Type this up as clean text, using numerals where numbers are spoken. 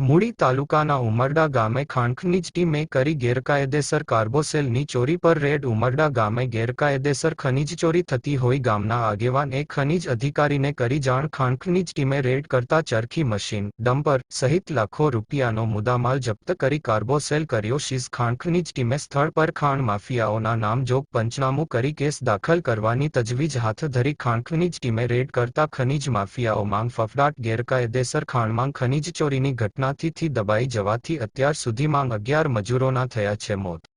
મૂળી તાલુકાના ઉમરડા ગામે ખાણ ખનીજ ટીમે કરી ગેરકાયદેસર કાર્બોસેલની ચોરી પર રેડ. ઉમરડા ગામે ગેરકાયદેસર ખનીજ ચોરી થતી હોય ગામના આગેવાન એક ખનીજ અધિકારીને કરી જાણ. ખાણ ખનીજ ટીમે રેડ કરતા ચરખી મશીન, ડમ્પર સહિત લાખો રૂપિયાનો મુદ્દામાલ જપ્ત કરી કાર્બોસેલ કર્યો સીઝ. ખાણ ખનીજ ટીમે સ્થળ પર ખાણ માફિયાઓના નામજોગ પંચનામું કરી કેસ દાખલ કરવાની તજવીજ હાથ ધરી. ખાણ ખનીજ ટીમે રેડ કરતા ખનીજ માફિયાઓ માંગ ફફડાટ. ગેરકાયદેસર ખાણમાં ખનીજ ચોરીની ઘટના થી દબાઈ જવાથી અત્યાર સુધીમાં 11 મજૂરોના થયા છે મોત.